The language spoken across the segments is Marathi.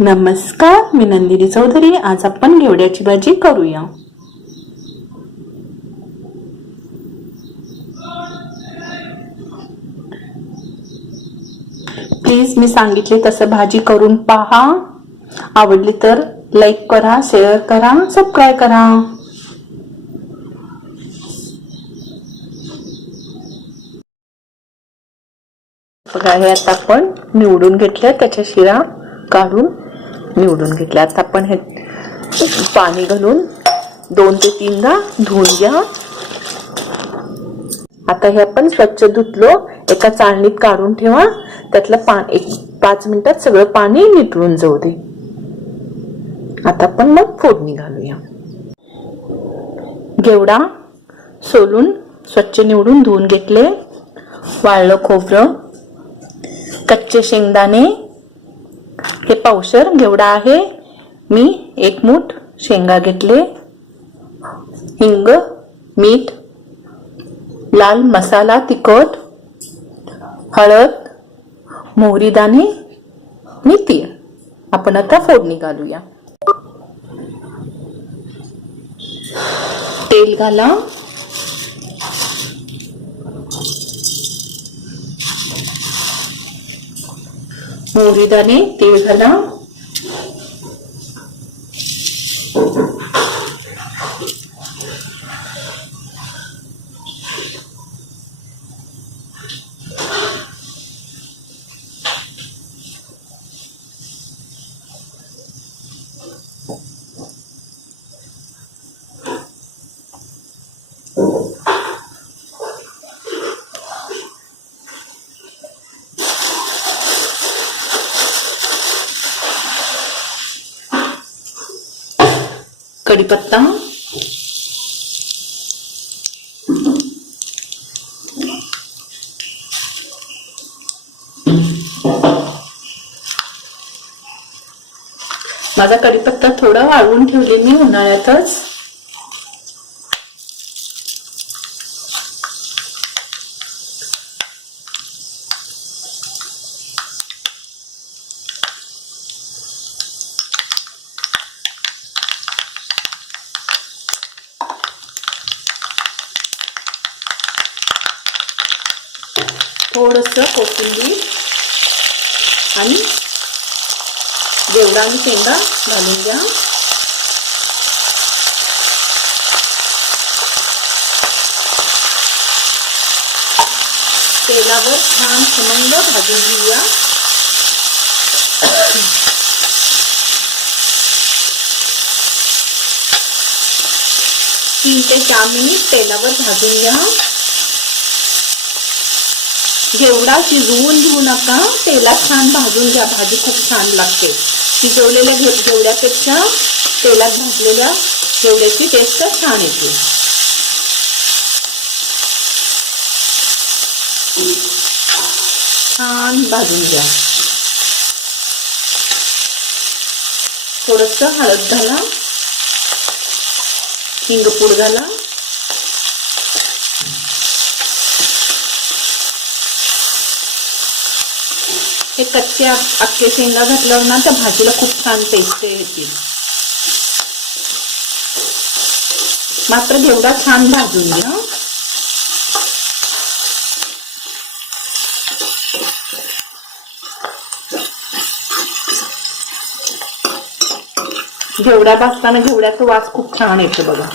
नमस्कार मी नंदिनी चौधरी. आज आपण घेवड्याची भाजी करूया. प्लीज मी सांगितले तसं भाजी करून पहा. आवडली तर लाईक करा शेअर करा सबस्क्राईब करा. बघा हे आता आपण निवडून घेतल्या त्याच्या शिरा काढून निवडून घेतला. आता आपण हे पाणी घालून दोन ते तीनदा धुवून घ्या. आता हे आपण स्वच्छ धुतलो एका चाळणीत काढून ठेवा. त्यातलं पा एक पाच मिनिटात सगळं पाणी नितळून जाऊ दे. आता आपण मग फोडणी घालूया. घेवडा सोलून स्वच्छ निवडून धुवून घेतले. वाळलं खोबरं कच्चे शेंगदाणे हे पावशर घेवडा आहे. मी एक मूठ शेंगा घेतले. हिंग मीठ लाल मसाला तिखट हळद मोहरी दाणे आणि तीळ. आपण आता फोडणी घालूया. तेल घाला. मोहरी तेल घाला. कढीपत्ता माझा कढीपत्ता थोडा वाळवून ठेवले मी उन्हाळ्यातच. थोडंसं कोथिंबीर आणि जेवढा आणि शेंगा घालून घ्या. तेलावर छान सुमंग भाजून घेऊया. तीन ते चार मिनिट तेलावर भाजून घ्या. घेवडा शिजवून घेऊ नका. तेलात छान भाजून घ्या. भाजी खूप छान लागते. शिजवलेल्या घे घेवड्यापेक्षा तेलात भाजलेल्या घेवड्याची टेस्ट छान येते. छान भाजून घ्या. थोडस हळद घाला. हिंगपूड घाला. हे कच्चे अख्खे शेंगा घातल्यावर ना त्या भाजीला खूप छान टेस्ट येते. मात्र घेवडा छान भाजून घ्या. घेवडा भाजताना घेवड्याचा वास खूप छान येतो बघा.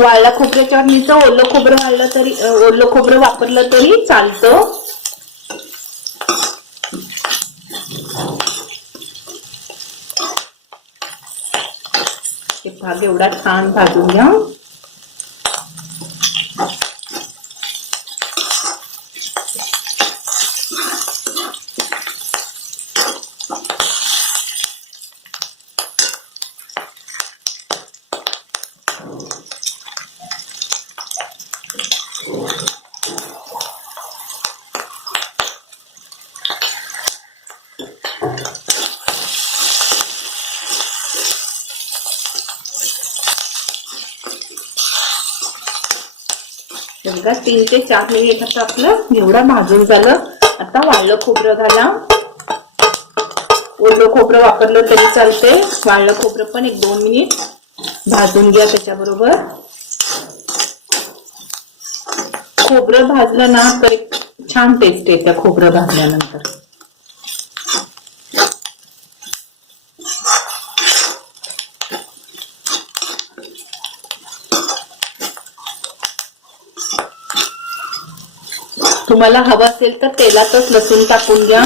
वाळल्या खोबऱ्याच्या नुसतं ओलं खोबरं वाळलं तरी ओलं खोबरं वापरलं तरी चालतं. ते भाग एवढा छान भाजून घ्या. बघा तीन ते चार मिनिट आता आपलं एवढं भाजून झालं. आता वाळलं खोबरं घाला ओलं खोबरं वापरलं तरी चालते वाळलं खोबरं पण एक दोन मिनिट भाजून घ्या त्याच्याबरोबर. खोबरं भाजलं ना तर एक छान टेस्ट येते खोबरं भाजल्यानंतर. तुम्हाला हवं असेल तर तेलातच लसूण टाकून द्या.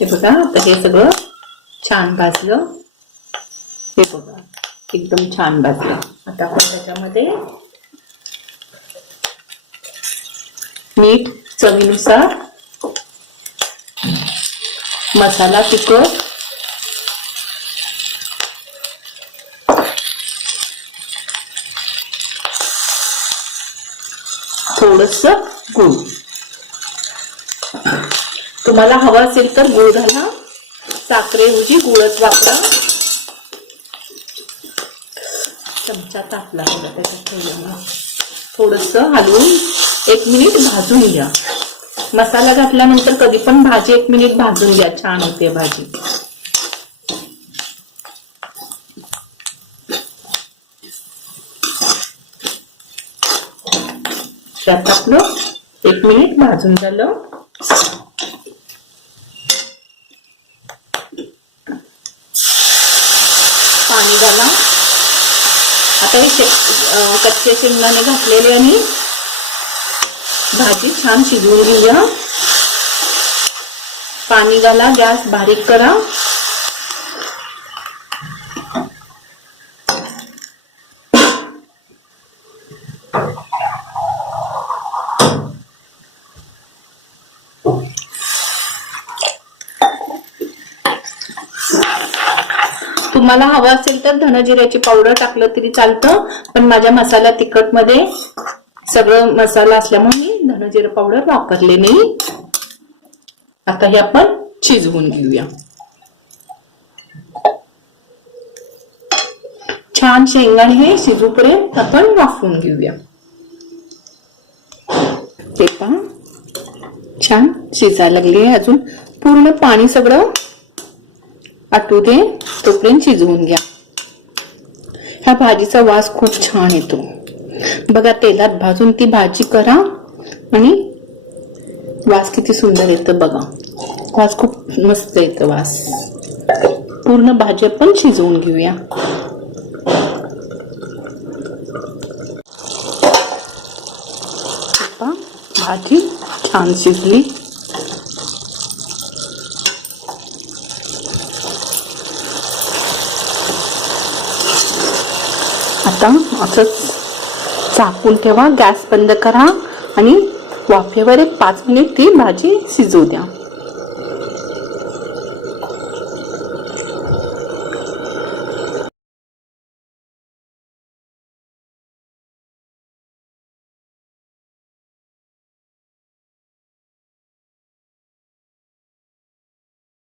हे बघा आता हे सगळं छान भाजलं. हे बघा एकदम छान भाजलं. आता आपण त्याच्यामध्ये मीठ चवीनुसार मसाला तिखट थोडस गुळ. तुम्हाला हवा असेल तर गुळ घाला. साखरेऐवजी गुळच वापरा. चमचा तापला होता त्याच्यात ठेवलेला थोडस हलवून एक मिनिट भाजून घ्या. मसाला घातल्यानंतर कधी पण भाजी एक मिनिट भाजून घ्या छान होते भाजी. त्यात आपलं एक मिनिट भाजून झालं. पाणी घाला. आता हे कच्चे शेंगदाणे घातलेले आणि भाजी छान शिजवून घेऊया. पाणी घाला गॅस बारीक करा. तुम्हाला हवं असेल तर धनजिऱ्याची पावडर टाकलं तरी चालतं पण माझ्या मसाला तिखटमध्ये सगळं मसाला असल्यामुळे मी धनजिरा पावडर वापरले नाही. आता हे आपण शिजवून घेऊया. छान शेंगण हे शिजूपर्यंत आपण वाफवून घेऊया. ते पहा. छान शिजायला लागली अजून. पूर्ण पाणी सगळं आटू दे तोपर्यंत शिजवून घ्या. ह्या भाजीचा वास खूप छान येतो. बघा तेलात भाजून ती भाजी करा आणि वास किती सुंदर येतं बघा. वास खूप मस्त येतं वास. पूर्ण भाजी आपण शिजवून घेऊया. भाजी छान शिजली. आता असंच झाकून ठेवा गॅस बंद करा आणि वाफेवर एक पाच मिनिट ती भाजी शिजवू द्या.